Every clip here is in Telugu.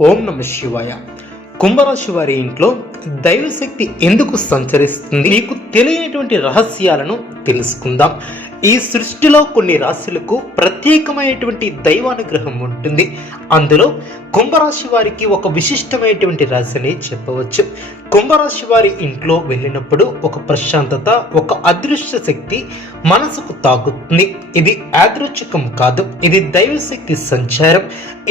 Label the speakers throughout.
Speaker 1: ఓం నమ శివాయ. కుంభరాశి వారి ఇంట్లో దైవశక్తి ఎందుకు సంచరిస్తుంది? మీకు తెలియనటువంటి రహస్యాలను తెలుసుకుందాం. ఈ సృష్టిలో కొన్ని రాశులకు ప్రత్యేకమైనటువంటి దైవానుగ్రహం ఉంటుంది. అందులో కుంభరాశి వారికి ఒక విశిష్టమైనటువంటి రాశిని చెప్పవచ్చు. కుంభరాశి వారి ఇంట్లో వెళ్ళినప్పుడు ఒక ప్రశాంతత ఒక అదృశ్య శక్తి మనసుకు తాకుతుంది. ఇది యాదృచ్ఛికం కాదు ఇది దైవశక్తి సంచారం.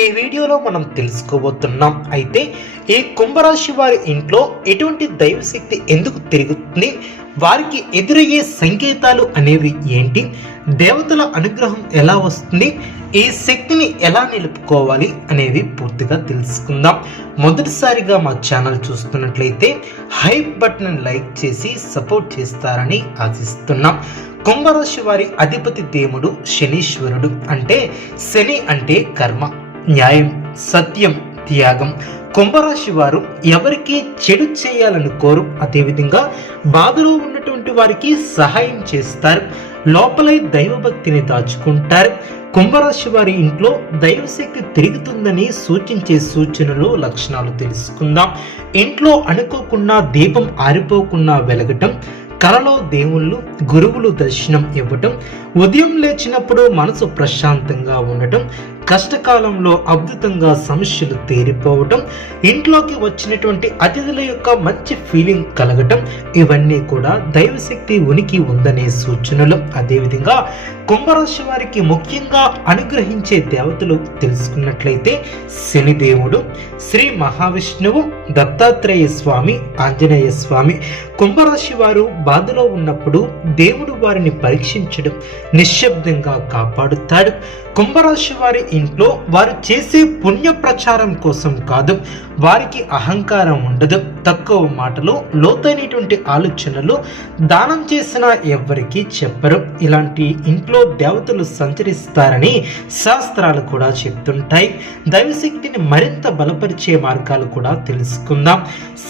Speaker 1: ఈ వీడియోలో మనం తెలుసుకోబోతున్నాం. అయితే ఈ కుంభరాశి వారి ఇంట్లో ఎటువంటి దైవశక్తి ఎందుకు తిరుగుతుంది? వారికి ఎదురయ్యే సంకేతాలు అనేవి ఏంటి? దేవతల అనుగ్రహం ఎలా వస్తుంది? ఈ శక్తిని ఎలా నిలుపుకోవాలి అనేది పూర్తిగా తెలుసుకుందాం. మొదటిసారిగా మా ఛానల్ చూస్తున్నట్లయితే హైప్ బటన్ లైక్ చేసి సపోర్ట్ చేస్తారని ఆశిస్తున్నాం. కుంభరాశి వారి అధిపతి దేవుడు శనీశ్వరుడు. అంటే శని అంటే కర్మ న్యాయం సత్యం. త్యాగం. కుంభరాశి వారు ఎవరికి చెడు చేయాలని కోరు అదేవిధంగా బాధలో ఉన్నటువంటి వారికి సహాయం చేస్తారు. లోపలై దైవభక్తిని దాచుకుంటారు. కుంభరాశి వారి ఇంట్లో దైవశక్తి తిరుగుతుందని సూచించే సూచనలు లక్షణాలు తెలుసుకుందాం. ఇంట్లో అనుకోకుండా దీపం ఆరిపోకుండా వెలగటం కలలో దేవుళ్ళు గురువులు దర్శనం ఇవ్వటం ఉదయం లేచినప్పుడు మనసు ప్రశాంతంగా ఉండటం కష్టకాలంలో అద్భుతంగా సమస్యలు తీరిపోవటం ఇంట్లోకి వచ్చినటువంటి అతిథుల యొక్క మంచి ఫీలింగ్ కలగటం ఇవన్నీ కూడా దైవశక్తి ఉనికి ఉందనే సూచనలు. అదేవిధంగా కుంభరాశి వారికి ముఖ్యంగా అనుగ్రహించే దేవతలు తెలుసుకున్నట్లయితే శనిదేవుడు శ్రీ మహావిష్ణువు దత్తాత్రేయ స్వామి ఆంజనేయ స్వామి. కుంభరాశి వారు బాధలో ఉన్నప్పుడు దేవుడు వారిని పరీక్షించడం నిశ్శబ్దంగా కాపాడుతాడు. కుంభరాశి వారి ఇంట్లో వారు చేసే పుణ్య ప్రచారం కోసం కాదు వారికి అహంకారం ఉండదు. తక్కువ మాటలు లోతైనటువంటి ఆలోచనలు దానం చేసిన ఎవ్వరికీ చెప్పరు. ఇలాంటి ఇంట్లో దేవతలు సంచరిస్తారని శాస్త్రాలు కూడా చెప్తుంటాయి. దైవశక్తిని మరింత బలపరిచే మార్గాలు కూడా తెలుసుకుందాం.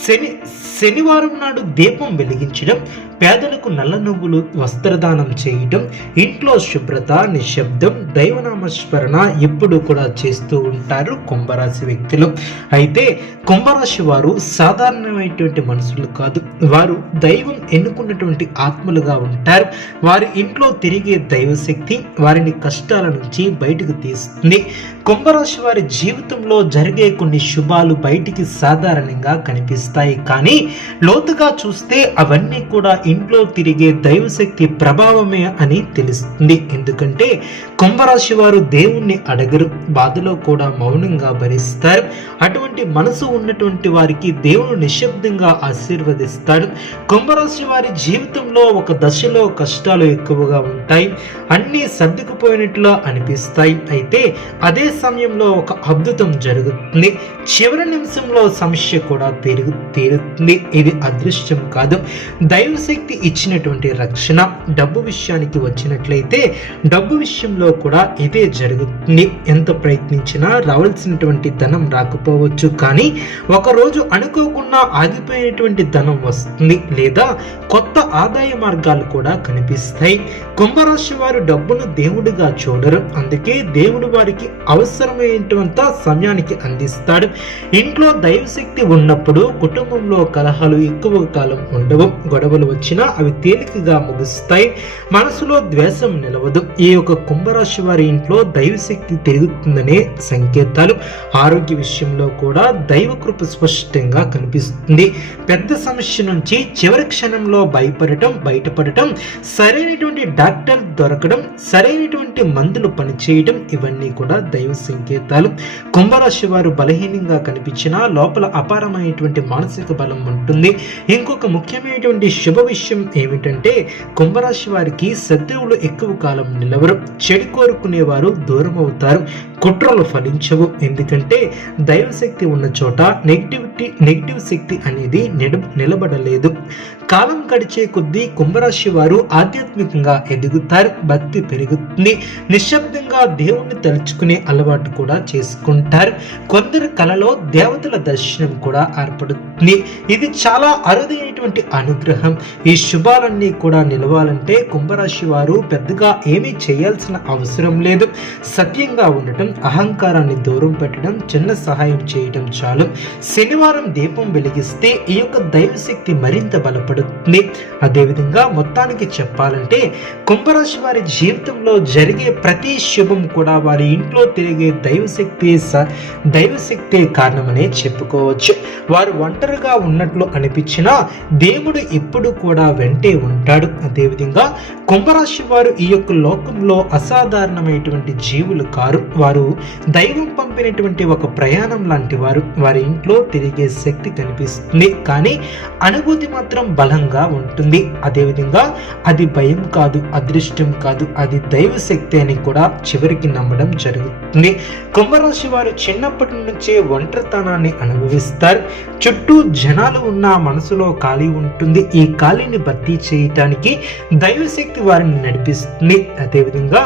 Speaker 1: శని శనివారం నాడు దీపం వెలిగించడం పేదలకు నల్ల నువ్వులు వస్త్రదానం చేయటం ఇంట్లో శుభ్రత నిశ్శబ్దం దైవనామస్మరణ ఎప్పుడు కూడా చేస్తూ ఉంటారు కుంభరాశి వ్యక్తులు. అయితే కుంభరాశి వారు సాధారణమైనటువంటి మనుషులు కాదు. వారు దైవం ఎన్నుకున్నటువంటి ఆత్మలుగా ఉంటారు. వారి ఇంట్లో తిరిగే దైవశక్తి వారిని కష్టాల నుంచి బయటకు తీస్తుంది. కుంభరాశి వారి జీవితంలో జరిగే కొన్ని శుభాలు బయటికి సాధారణంగా కనిపిస్తాయి. కానీ లోతుగా చూస్తే అవన్నీ కూడా ఇంట్లో తిరిగే దైవశక్తి ప్రభావమే అని తెలుస్తుంది. ఎందుకంటే కుంభరాశి వారు దేవుణ్ణి అడగరు బాధలో కూడా మౌనంగా భరిస్తారు. అటువంటి మనసు ఉన్నటువంటి వారికి దేవుడు నిశ్శబ్దంగా ఆశీర్వదిస్తాడు. కుంభరాశి వారి జీవితంలో ఒక దశలో కష్టాలు ఎక్కువగా ఉంటాయి అన్నీ సర్దుకుపోయినట్లు అనిపిస్తాయి. అయితే అదే సమయంలో ఒక అద్భుతం జరుగుతుంది. చివరి నిమిషంలో సమస్య కూడా తీరు తీరుతుంది ఇది అదృష్టం కాదు. దైవశక్తి ఇచ్చినటువంటి రక్షణ డబ్బు విషయానికి వచ్చినట్లయితే డబ్బు విషయంలో కూడా ఇదే జరుగుతుంది. ఎంత ప్రయత్నించినా రావాల్సినటువంటి ధనం రాకపోవచ్చు. కానీ ఒకరోజు అనుకోకుండా ఆగిపోయినటువంటి ధనం వస్తుంది. లేదా కొత్త ఆదాయ మార్గాలు కూడా కనిపిస్తాయి. కుంభరాశి వారు డబ్బును దేవుడిగా చూడరు. అందుకే దేవుడు వారికి అవసరమైనంత సమయానికి అందిస్తాడు. ఇంట్లో దైవశక్తి ఉన్నప్పుడు కుటుంబంలో కలహాలు ఎక్కువ కాలం ఉండవు. గొడవలు వచ్చినా అవి తేలికగా ముగుస్తాయి. మనసులో ద్వేషం నిలవదు. ఈ యొక్క కుంభరాశి వారి ఇంట్లో దైవశక్తి పెరుగుతుందనే సంకేతాలు. ఆరోగ్య విషయంలో కూడా దైవ కృప స్పష్టంగా కనిపిస్తుంది. పెద్ద సమస్య నుంచి చివరి క్షణంలో భయపడటం బయటపడటం సరైనటువంటి డాక్టర్ దొరకడం సరైనటువంటి మందులు పనిచేయడం ఇవన్నీ కూడా దైవ సంకేతాలు. కుంభరాశి వారు బలహీనంగా కనిపించినా లోపల అపారమైనటువంటి మానసిక బలం ఉంటుంది. ఇంకొక ముఖ్యమైనటువంటి శుభ విషయం ఏమిటంటే కుంభరాశి వారికి శత్రువులు ఎక్కువ కాలం నిలవరు. చెడు కోరుకునేవారు దూరం అవుతారు కుట్రలు ఫలించవు. ఎందుకంటే దైవశక్తి ఉన్న చోట నెగిటివిటీ నెగిటివ్ శక్తి అనేది నిలబడలేదు. కాలం గడిచే కొద్దీ కుంభరాశి వారు ఆధ్యాత్మికంగా ఎదుగుతారు. భక్తి పెరుగుతుంది. నిశ్శబ్దంగా దేవుణ్ణి తలుచుకునే అలవాటు కూడా చేసుకుంటారు. కొందరు కలలో దేవతల దర్శనం కూడా ఏర్పడుతుంది. ఇది చాలా అరుదైనటువంటి అనుగ్రహం. ఈ శుభాలన్నీ కూడా నిలవాలంటే కుంభరాశి వారు పెద్దగా ఏమీ చేయాల్సిన అవసరం లేదు. సత్యంగా ఉండటం అహంకారాన్ని దూరం పెట్టడం చిన్న సహాయం చేయడం చాలు. శనివారం దీపం వెలిగిస్తే ఈ యొక్క దైవశక్తి మరింత బలపడుతుంది. అదేవిధంగా మొత్తానికి చెప్పాలంటే కుంభరాశి వారి జీవితంలో జరిగే ప్రతి శుభం కూడా వారి ఇంట్లో తిరిగే దైవశక్తి దైవశక్తి కారణమనే చెప్పుకోవచ్చు. వారు ఒంటరిగా ఉన్నట్లు అనిపించినా దేవుడు ఎప్పుడు కూడా వెంటే ఉంటాడు. అదేవిధంగా కుంభరాశి వారు ఈ యొక్క లోకంలో అసాధారణమైనటువంటి జీవులు కారు వారు దైవం పంపినటువంటి ఒక ప్రయాణం లాంటి వారు వారి ఇంట్లో తిరిగే శక్తి కనిపిస్తుంది. కానీ అనుభూతి మాత్రం బలంగా ఉంటుంది. అదేవిధంగా అది భయం కాదు అదృష్టం కాదు అది దైవ శక్తి అని కూడా చివరికి నమ్మడం జరుగుతుంది. కుంభరాశి వారు చిన్నప్పటి నుంచే ఒంటరితనాన్ని అనుభవిస్తారు. చుట్టూ జనాలు ఉన్న మనసులో ఖాళీ ఉంటుంది. ఈ ఖాళీని భర్తీ చేయటానికి దైవశక్తి వారిని నడిపిస్తుంది. అదేవిధంగా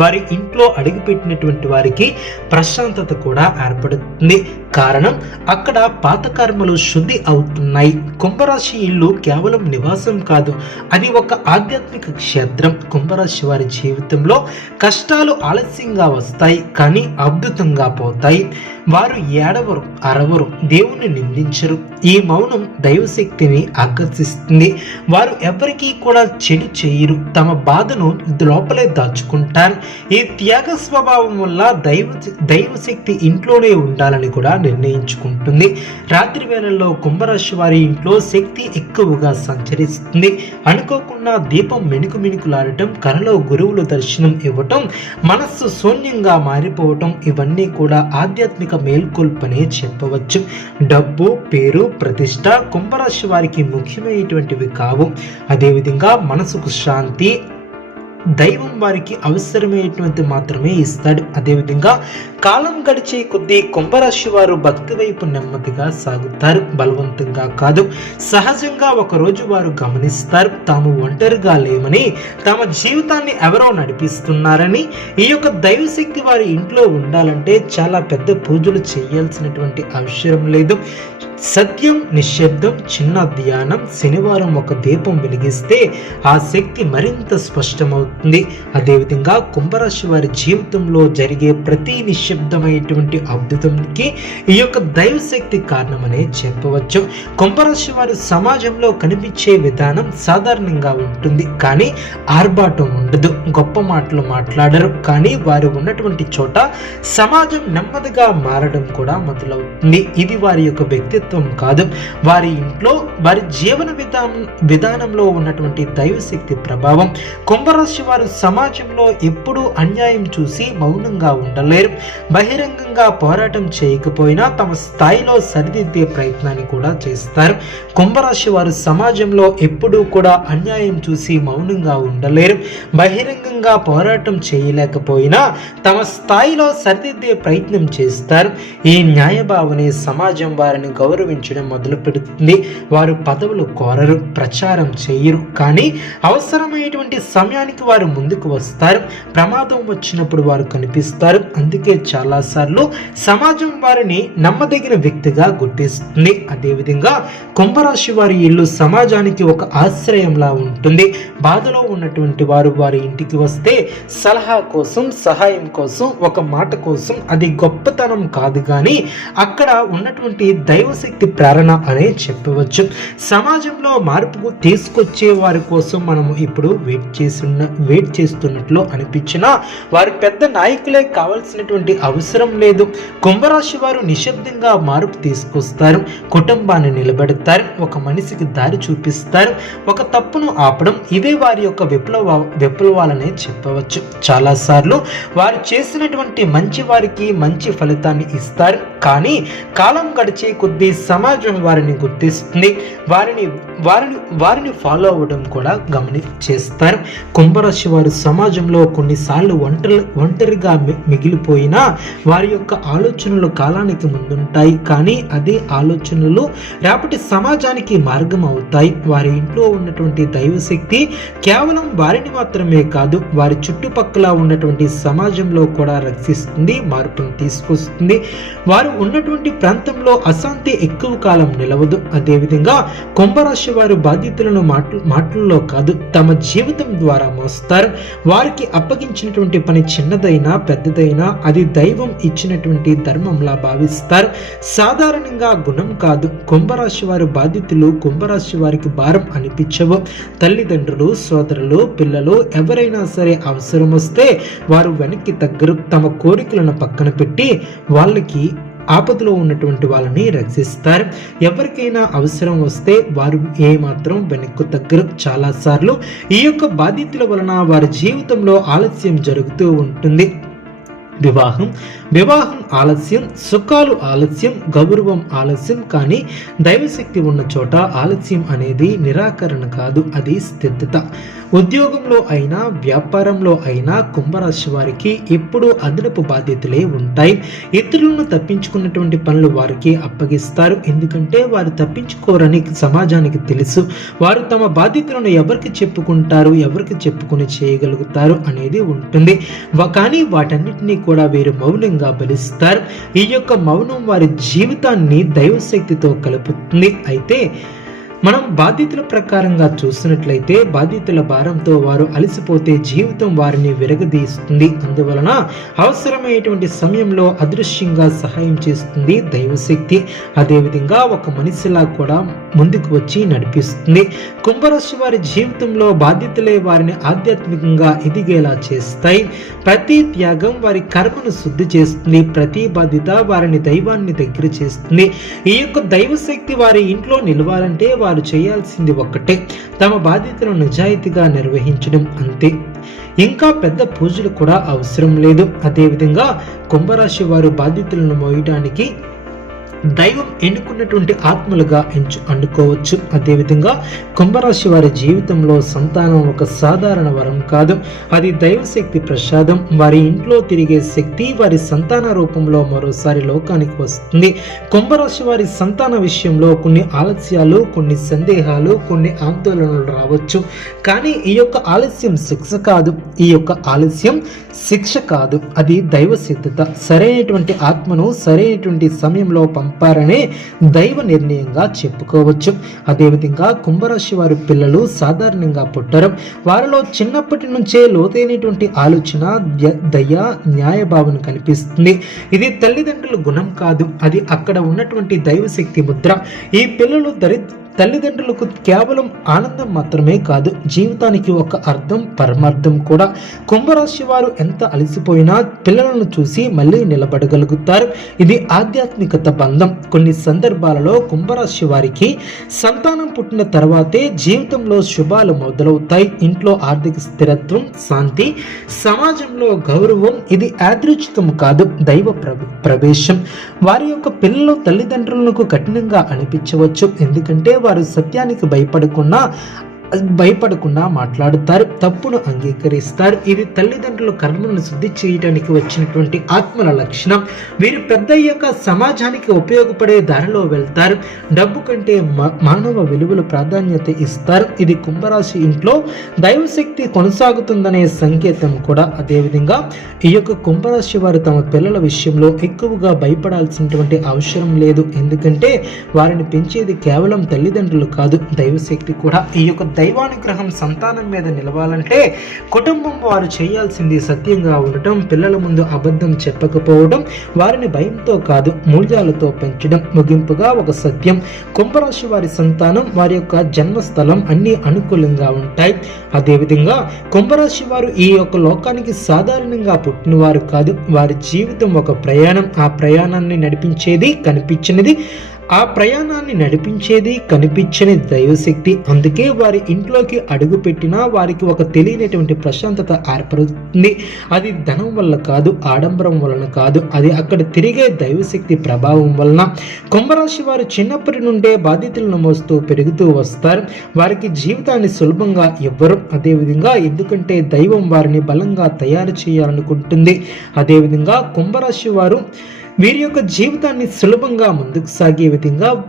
Speaker 1: వారి ఇంట్లో అడుగుపెట్టినటువంటి వారికి ప్రశాంతత కూడా ఏర్పడుతుంది. కారణం అక్కడ పాత కర్మలు శుద్ధి అవుతున్నాయి. కుంభరాశి ఇల్లు కేవలం నివాసం కాదు అది ఒక ఆధ్యాత్మిక క్షేత్రం. కుంభరాశి వారి జీవితంలో కష్టాలు ఆలస్యంగా వస్తాయి కానీ అద్భుతంగా పోతాయి. వారు ఏడవరు అరవరు దేవుణ్ణి నిందించరు. ఈ మౌనం దైవశక్తిని ఆకర్షిస్తుంది. వారు ఎవరికీ కూడా చెడు చేయరు. తమ బాధను లోపలే దాచుకుంటారు. ఈ త్యాగ స్వభావం వల్ల దైవ దైవశక్తి ఇంట్లోనే ఉండాలని కూడా నిర్ణయించుకుంటుంది. రాత్రి వేళల్లో కుంభరాశి వారి ఇంట్లో శక్తి ఎక్కువగా సంచరిస్తుంది. అనుకోకుండా దీపం మిణుకు మిణుకులాడటం కలలో గురువులు దర్శనం ఇవ్వటం మనస్సు శూన్యంగా మారిపోవటం ఇవన్నీ కూడా ఆధ్యాత్మిక మేల్కొల్పనే చెప్పవచ్చు. డబ్బు పేరు ప్రతిష్ట కుంభరాశి వారికి ముఖ్యమైనటువంటివి కావు. అదేవిధంగా మనసుకు శాంతి దైవం వారికి అవసరమైనటువంటి మాత్రమే ఇస్తాడు. అదేవిధంగా కాలం గడిచే కొద్దీ కుంభరాశి వారు భక్తి వైపు నెమ్మదిగా సాగుతారు. బలవంతంగా కాదు సహజంగా ఒకరోజు వారు గమనిస్తారు. తాము ఒంటరిగా లేమని తమ జీవితాన్ని ఎవరో నడిపిస్తున్నారని ఈ యొక్క దైవశక్తి వారి ఇంట్లో ఉండాలంటే చాలా పెద్ద పూజలు చేయాల్సినటువంటి అవసరం లేదు. సత్యం నిశ్శబ్దం చిన్న ధ్యానం శనివారం ఒక దీపం వెలిగిస్తే ఆ శక్తి మరింత స్పష్టమవుతుంది. అదేవిధంగా కుంభరాశి వారి జీవితంలో జరిగే ప్రతి నిశ్శబ్దమైనటువంటి అద్భుతంకి ఈ యొక్క దైవశక్తి కారణమనే చెప్పవచ్చు. కుంభరాశి వారు సమాజంలో కనిపించే విధానం సాధారణంగా ఉంటుంది. కానీ ఆర్భాటం ఉండదు. గొప్ప మాటలు మాట్లాడరు. కానీ వారు ఉన్నటువంటి చోట సమాజం నెమ్మదిగా మారడం కూడా మొదలవుతుంది. ఇది వారి యొక్క వ్యక్తిత్వం కాదు. వారి ఇంట్లో వారి జీవన విధానం విధానంలో ఉన్నటువంటి దైవశక్తి ప్రభావం. కుంభరాశి వారు సమాజంలో ఎప్పుడూ అన్యాయం చూసి మౌనంగా ఉండలేరు. బహిరంగంగా పోరాటం చేయకపోయినా తమ స్థాయిలో సరిదిద్దే ప్రయత్నాన్ని కూడా చేస్తారు. కుంభరాశి వారు సమాజంలో ఎప్పుడూ కూడా అన్యాయం చూసి మౌనంగా ఉండలేరు. బహిరంగంగా పోరాటం చేయలేకపోయినా తమ స్థాయిలో సరిదిద్దే ప్రయత్నం చేస్తారు. ఈ న్యాయభావని సమాజం వారిని గౌరవించడం మొదలు పెడుతుంది వారు పదవులు కోరరు ప్రచారం చేయరు. కానీ అవసరమైనటువంటి సమయానికి వారు ముందుకు వస్తారు. ప్రమాదం వచ్చినప్పుడు వారు కనిపిస్తారు. అందుకే చాలాసార్లు సమాజం వారిని నమ్మదగిన వ్యక్తిగా గుర్తిస్తుంది. అదేవిధంగా కుంభరాశి వారి ఇల్లు సమాజానికి ఒక ఆశ్రయంలా ఉంటుంది. బాధలో ఉన్నటువంటి వారు వారి ఇంటికి వస్తే సలహా కోసం సహాయం కోసం ఒక మాట కోసం అది గొప్పతనం కాదు. కానీ అక్కడ ఉన్నటువంటి దైవ దైవశక్తి ప్రేరణ అనే చెప్పవచ్చు. సమాజంలో మార్పుకు తీసుకొచ్చే వారి కోసం మనము ఇప్పుడు వెయిట్ చేస్తున్న వెయిట్ చేస్తున్నట్లు అనిపించినా వారి పెద్ద నాయకులే కావాల్సినటువంటి అవసరం లేదు. కుంభరాశి వారు నిశ్శబ్దంగా మార్పు తీసుకొస్తారు. కుటుంబాన్ని నిలబెడతారు. ఒక మనిషికి దారి చూపిస్తారు. ఒక తప్పును ఆపడం ఇవే వారి యొక్క విప్లవ విప్లవాలనే చెప్పవచ్చు. చాలాసార్లు వారు చేసినటువంటి మంచి వారికి మంచి ఫలితాన్ని ఇస్తారు. కానీ కాలం గడిచే కొద్దీ సమాజం వారిని గుర్తిస్తుంది. వారిని వారిని వారిని ఫాలో అవ్వడం కూడా గమని చేస్తారు కుంభరాశి వారు సమాజంలో కొన్నిసార్లు ఒంటరి ఒంటరిగా మిగిలిపోయినా వారి యొక్క ఆలోచనలు కాలానికి ముందుంటాయి. కానీ అదే ఆలోచనలు రేపటి సమాజానికి మార్గం అవుతాయి. వారి ఇంట్లో ఉన్నటువంటి దైవశక్తి కేవలం వారిని మాత్రమే కాదు వారి చుట్టుపక్కల ఉన్నటువంటి సమాజంలో కూడా రక్షిస్తుంది మార్పును తీసుకొస్తుంది. వారు ఉన్నటువంటి ప్రాంతంలో అశాంతి ఎక్కువ కాలం నిలవదు. అదేవిధంగా కుంభరాశి వారు బాధ్యతలను మాటలు మాటల్లో కాదు తమ జీవితం ద్వారా మోస్తారు. వారికి అప్పగించినటువంటి పని చిన్నదైనా పెద్దదైనా అది దైవం ఇచ్చినటువంటి ధర్మంలా భావిస్తారు. సాధారణంగా గుణం కాదు. కుంభరాశి వారి బాధ్యతలు కుంభరాశి వారికి భారం అనిపించవు. తల్లిదండ్రులు సోదరులు పిల్లలు ఎవరైనా సరే అవసరం వస్తే వారు వెనక్కి తగ్గరు. తమ కోరికలను పక్కన పెట్టి వాళ్ళకి ఆపదలో ఉన్నటువంటి వాళ్ళని రక్షిస్తారు. ఎవరికైనా అవసరం వస్తే వారు ఏమాత్రం వెనక్కు తగ్గరు. చాలాసార్లు ఈ యొక్క బాధ్యతల వలన వారి జీవితంలో ఆలస్యం జరుగుతూ ఉంటుంది. వివాహం వివాహం ఆలస్యం సుఖాలు ఆలస్యం గౌరవం ఆలస్యం కానీ దైవశక్తి ఉన్న చోట ఆలస్యం అనేది నిరాకరణ కాదు. అది స్థిరత. ఉద్యోగంలో అయినా వ్యాపారంలో అయినా కుంభరాశి వారికి ఎప్పుడూ అదనపు బాధ్యతలే ఉంటాయి. ఇతరులను తప్పించుకున్నటువంటి పనులు వారికి అప్పగిస్తారు. ఎందుకంటే వారు తప్పించుకోరని సమాజానికి తెలుసు. వారు తమ బాధ్యతలను ఎవరికి చెప్పుకుంటారు ఎవరికి చెప్పుకొని చేయగలుగుతారు అనేది ఉంటుంది. కానీ వాటన్నిటినీ కూడా వీరు మౌనంగా బలిస్తారు. ఈ యొక్క మౌనం వారి జీవితాన్ని దైవశక్తితో కలుపుతుంది. అయితే మనం బాధ్యతల ప్రకారంగా చూసినట్లయితే బాధ్యతల భారంతో వారు అలసిపోతే జీవితం వారిని విరగదీస్తుంది. అందువలన అవసరమైనటువంటి సమయంలో అదృశ్యంగా సహాయం చేస్తుంది దైవశక్తి. అదేవిధంగా ఒక మనిషిలా కూడా ముందుకు వచ్చి నడిపిస్తుంది. కుంభరాశి వారి జీవితంలో బాధ్యతలే వారిని ఆధ్యాత్మికంగా ఎదిగేలా చేస్తాయి. ప్రతి త్యాగం వారి కర్మను శుద్ధి చేస్తుంది. ప్రతి బాధ్యత వారిని దైవాన్ని దగ్గర చేస్తుంది. ఈ యొక్క దైవశక్తి వారి ఇంట్లో నిలవాలంటే వారు చేయాల్సింది ఒక్కటే. తమ బాధ్యతను నిజాయితీగా నిర్వహించడం అంతే. ఇంకా పెద్ద పూజలు కూడా అవసరం లేదు. అదేవిధంగా కుంభరాశి వారు బాధ్యతలను మోయడానికి దైవం ఎన్నుకున్నటువంటి ఆత్మలుగా ఎంచు అనుకోవచ్చు అదేవిధంగా కుంభరాశి వారి జీవితంలో సంతానం ఒక సాధారణ వరం కాదు. అది దైవశక్తి ప్రసాదం. వారి ఇంట్లో తిరిగే శక్తి వారి సంతాన రూపంలో మరోసారి లోకానికి వస్తుంది. కుంభరాశి వారి సంతాన విషయంలో కొన్ని ఆలస్యాలు కొన్ని సందేహాలు కొన్ని ఆందోళనలు రావచ్చు. కానీ ఈ యొక్క ఆలస్యం శిక్ష కాదు. ఈ యొక్క ఆలస్యం శిక్ష కాదు. అది దైవ సిద్ధత సరైనటువంటి ఆత్మను సరైనటువంటి సమయంలో పంపారని దైవ నిర్ణయంగా చెప్పుకోవచ్చు. అదేవిధంగా కుంభరాశి వారి పిల్లలు సాధారణంగా పుట్టరు. వారిలో చిన్నప్పటి నుంచే లోతైనటువంటి ఆలోచన ద- దయ న్యాయభావన కనిపిస్తుంది. ఇది తల్లిదండ్రుల గుణం కాదు. అది అక్కడ ఉన్నటువంటి దైవశక్తి ముద్ర. ఈ పిల్లలు దరిద్ర తల్లిదండ్రులకు కేవలం ఆనందం మాత్రమే కాదు జీవితానికి ఒక అర్థం పరమార్థం కూడా. కుంభరాశి వారు ఎంత అలసిపోయినా పిల్లలను చూసి మళ్ళీ నిలబడగలుగుతారు. ఇది ఆధ్యాత్మికత బంధం. కొన్ని సందర్భాలలో కుంభరాశి వారికి సంతానం పుట్టిన తర్వాతే జీవితంలో శుభాలు మొదలవుతాయి. ఇంట్లో ఆర్థిక స్థిరత్వం శాంతి సమాజంలో గౌరవం ఇది యాదృచ్ఛికం కాదు దైవ ప్రవేశం. వారి యొక్క పిల్లలు తల్లిదండ్రులకు కఠినంగా అనిపించవచ్చు. ఎందుకంటే వారు సత్యానికి భయపడకుండా భయపడకుండా మాట్లాడుతారు తప్పును అంగీకరిస్తారు. ఇది తల్లిదండ్రుల కర్మలను శుద్ధి చేయడానికి వచ్చినటువంటి ఆత్మల లక్షణం. వీరు పెద్ద యొక్క సమాజానికి ఉపయోగపడే దారిలో వెళ్తారు. డబ్బు కంటే మా- మానవ విలువలు ప్రాధాన్యత ఇస్తారు. ఇది కుంభరాశి ఇంట్లో దైవశక్తి కొనసాగుతుందనే సంకేతం కూడా అదేవిధంగా ఈ యొక్క కుంభరాశి వారు తమ పిల్లల విషయంలో ఎక్కువగా భయపడాల్సినటువంటి అవసరం లేదు. ఎందుకంటే వారిని పెంచేది కేవలం తల్లిదండ్రులు కాదు దైవశక్తి కూడా ఈ యొక్క దైవానుగ్రహం సంతానం మీద నిలవాలంటే కుటుంబం వారు చేయాల్సింది సత్యంగా ఉండటం పిల్లల ముందు అబద్ధం చెప్పకపోవడం వారిని భయంతో కాదు మూల్యాలతో పెంచడం. ముగింపుగా ఒక సత్యం. కుంభరాశి వారి సంతానం వారి యొక్క జన్మస్థలం అన్ని అనుకూలంగా ఉంటాయి. అదేవిధంగా కుంభరాశి వారు ఈ యొక్క లోకానికి సాధారణంగా పుట్టినవారు కాదు. వారి జీవితం ఒక ప్రయాణం. ఆ ప్రయాణాన్ని నడిపించేది కనిపించినది ఆ ప్రయాణాన్ని నడిపించేది కనిపించని దైవశక్తి. అందుకే వారి ఇంట్లోకి అడుగు పెట్టినా వారికి ఒక తెలియనటువంటి ప్రశాంతత ఏర్పడుతుంది. అది ధనం వల్ల కాదు ఆడంబరం వలన కాదు. అది అక్కడ తిరిగే దైవశక్తి ప్రభావం వలన. కుంభరాశి వారు చిన్నప్పటి నుండే బాధ్యతలను మోస్తూ పెరుగుతూ వస్తారు. వారికి జీవితాన్ని సులభంగా ఇవ్వరు. అదేవిధంగా ఎందుకంటే దైవం వారిని బలంగా తయారు చేయాలనుకుంటుంది. అదేవిధంగా కుంభరాశి వారు వీరి యొక్క జీవితాన్ని సులభంగా ముందుకు సాగే విధంగా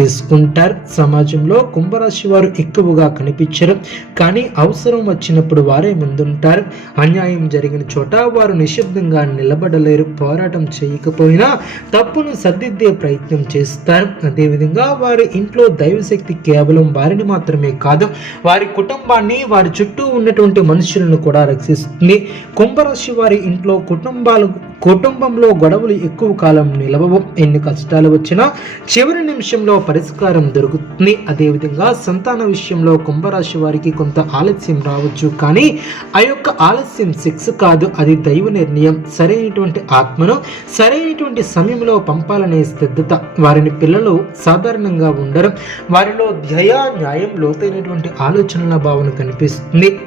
Speaker 1: చేసుకుంటారు. సమాజంలో కుంభరాశి వారు ఎక్కువగా కనిపించరు. కానీ అవసరం వచ్చినప్పుడు వారే ముందుంటారు. అన్యాయం జరిగిన చోట వారు నిశ్శబ్దంగా నిలబడలేరు. పోరాటం చేయకపోయినా తప్పును సర్దిద్దే ప్రయత్నం చేస్తారు. అదేవిధంగా వారి ఇంట్లో దైవశక్తి కేవలం వారిని మాత్రమే కాదు వారి కుటుంబాన్ని వారి చుట్టూ ఉన్నటువంటి మనుషులను కూడా రక్షిస్తుంది. కుంభరాశి వారి ఇంట్లో కుటుంబాలు కుటుంబంలో గొడవలు ఎక్కువ కాలం నిలవవు ఎన్ని కష్టాలు వచ్చినా చివరి నిమిషంలో పరిష్కారం దొరుకుతుంది. అదేవిధంగా సంతాన విషయంలో కుంభరాశి వారికి కొంత ఆలస్యం రావచ్చు. కానీ ఆ యొక్క ఆలస్యం సెక్స్ కాదు అది దైవ నిర్ణయం. సరైనటువంటి ఆత్మను సరైనటువంటి సమయంలో పంపాలనే సిద్ధత వారిని పిల్లలు సాధారణంగా ఉండడం వారిలో దయా న్యాయం లోతైనటువంటి ఆలోచనల భావన కనిపిస్తుంది.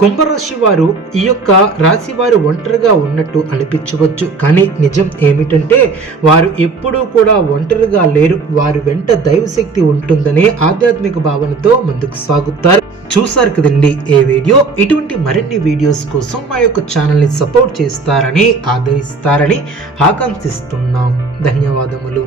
Speaker 1: కుంభరాశి వారు ఈ యొక్క రాశి వారు ఒంటరిగా ఉన్నట్టు అనిపించవచ్చు. కానీ నిజం ఏమిటంటే వారు ఎప్పుడూ కూడా ఒంటరిగా లేరు. వారి వెంట దైవశక్తి ఉంటుందనే ఆధ్యాత్మిక భావనతో ముందుకు సాగుతారు. చూసారు కదండి ఏ వీడియో? ఇటువంటి మరిన్ని వీడియోస్ కోసం మా యొక్క ఛానల్ని సపోర్ట్ చేస్తారని ఆదరిస్తారని ఆకాంక్షిస్తున్నాం. ధన్యవాదములు.